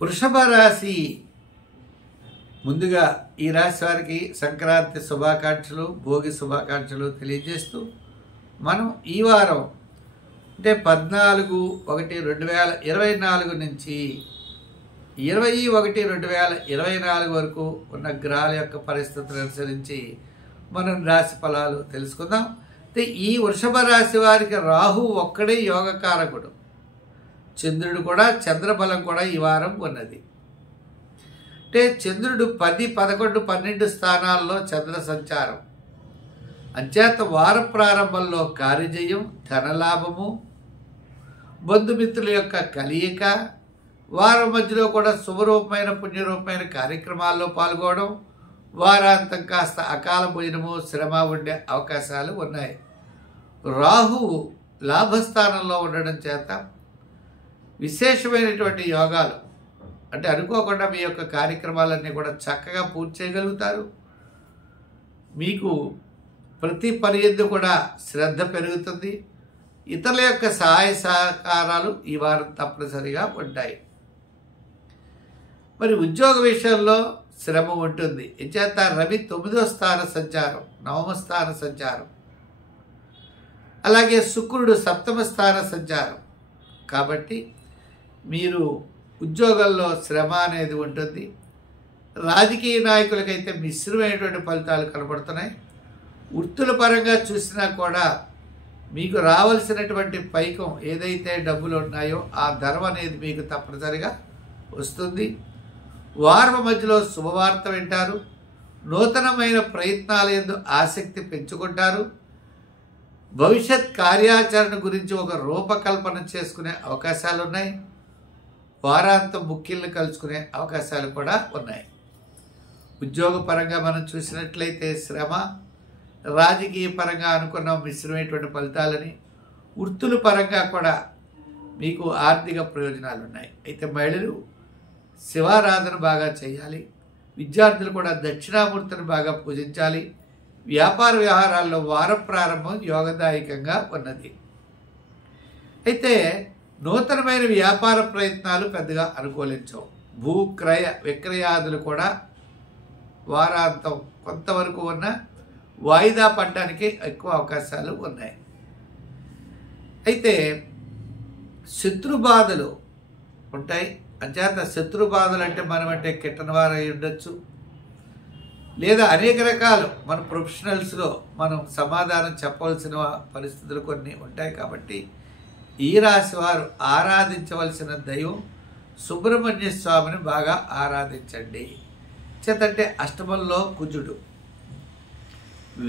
వృషభ రాశి ముందుగా ఈ రాశి వారికి సంక్రాంతి శుభాకాంక్షలు, భోగి శుభాకాంక్షలు తెలియజేస్తూ మనం ఈ వారం అంటే 14/1/2024 నుంచి 21/2024 వరకు ఉన్న గ్రహాల యొక్క పరిస్థితులను అనుసరించి మనం రాశి ఫలాలు తెలుసుకుందాం. అయితే ఈ వృషభ రాశి వారికి రాహు ఒక్కడే యోగకారకుడు, చంద్రుడు కూడా చంద్రబలం కూడా ఈ వారం ఉన్నది. అంటే చంద్రుడు 10, 11, 12 స్థానాల్లో చంద్ర సంచారం అంచేత వార ప్రారంభంలో కార్యజయం, ధనలాభము, బంధుమిత్రుల యొక్క కలియిక, వారం మధ్యలో కూడా శుభరూపమైన పుణ్యరూపమైన కార్యక్రమాల్లో పాల్గొనడం, వారాంతం కాస్త అకాల భోజనము, శ్రమ ఉండే అవకాశాలు ఉన్నాయి. రాహువు లాభస్థానంలో ఉండడం చేత విశేషమైనటువంటి యోగాలు అంటే అనుకోకుండా మీ యొక్క కార్యక్రమాలన్నీ కూడా చక్కగా పూర్తి చేయగలుగుతారు. మీకు ప్రతి పని యందు కూడా శ్రద్ధ పెరుగుతుంది. ఇతరుల యొక్క సహాయ సహకారాలు ఈ వారం తప్పనిసరిగా ఉంటాయి. మరి ఉద్యోగ విషయంలో శ్రమ ఉంటుంది. ఎంచేత రవి 9వ స్థాన సంచారం, 9వ స్థాన సంచారం, అలాగే శుక్రుడు 7వ స్థాన సంచారం. కాబట్టి మీరు ఉద్యోగంలో శ్రమ అనేది ఉంటుంది. రాజకీయ నాయకులకైతే మిశ్రమైనటువంటి ఫలితాలు కనబడుతున్నాయి. వృత్తుల పరంగా చూసినా కూడా మీకు రావాల్సినటువంటి పైకం ఏదైతే డబ్బులు ఉన్నాయో ఆ ధనం అనేది మీకు తప్పనిసరిగా వస్తుంది. వారం మధ్యలో శుభవార్త వింటారు. నూతనమైన ప్రయత్నాల యందు ఆసక్తి పెంచుకుంటారు. భవిష్యత్ కార్యాచరణ గురించి ఒక రూపకల్పన చేసుకునే అవకాశాలు ఉన్నాయి. వారాంతం ముఖ్యులను కలుసుకునే అవకాశాలు కూడా ఉన్నాయి. ఉద్యోగపరంగా మనం చూసినట్లయితే శ్రమ, రాజకీయ పరంగా అనుకున్న మిశ్రమైనటువంటి ఫలితాలని, వృత్తుల పరంగా కూడా మీకు ఆర్థిక ప్రయోజనాలు ఉన్నాయి. అయితే మహిళలు శివారాధన బాగా చేయాలి. విద్యార్థులు కూడా దక్షిణామూర్తిని బాగా పూజించాలి. వ్యాపార వ్యవహారాల్లో వార ప్రారంభం యోగదాయకంగా ఉన్నది. అయితే నూతనమైన వ్యాపార ప్రయత్నాలు పెద్దగా అనుకూలించవు. భూక్రయ విక్రయాదులు కూడా వారాంతం కొంతవరకు ఉన్న వాయిదా పడడానికి ఎక్కువ అవకాశాలు ఉన్నాయి. అయితే శత్రుబాధలు ఉంటాయి. అంచేత శత్రుబాధలు అంటే మనం అంటే కిట్టని వారు అయి ఉండొచ్చు, లేదా అనేక రకాలు మన ప్రొఫెషనల్స్లో మనం సమాధానం చెప్పవలసిన పరిస్థితులు కొన్ని ఉంటాయి. కాబట్టి ఈ రాశి వారు ఆరాధించవలసిన దైవం సుబ్రహ్మణ్య స్వామిని బాగా ఆరాధించండి. చేతంటే అష్టమంలో కుజుడు,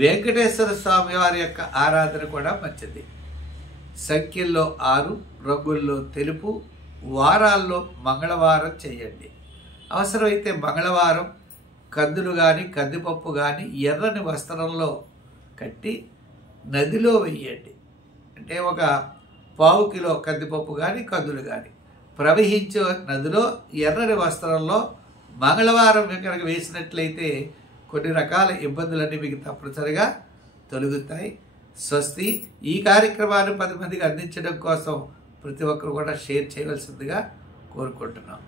వెంకటేశ్వర స్వామి వారి యొక్క ఆరాధన కూడా మంచిది. సంఖ్యల్లో 6, రంగుల్లో తెలుపు, వారాల్లో మంగళవారం చేయండి. అవసరమైతే మంగళవారం కందులు కానీ కందిపప్పు కానీ ఎర్రని వస్త్రంలో కట్టి నదిలో వెయ్యండి. అంటే ఒక 1/4 కిలో కందిపప్పు కానీ కందులు కానీ ప్రవహించే నదిలో ఎర్రని వస్త్రంలో మంగళవారం కనుక వేసినట్లయితే కొన్ని రకాల ఇబ్బందులన్నీ మీకు తప్పనిసరిగా తొలగుతాయి. స్వస్తి. ఈ కార్యక్రమాన్ని 10 మందికి అందించడం కోసం ప్రతి ఒక్కరు కూడా షేర్ చేయవలసిందిగా కోరుకుంటున్నాం.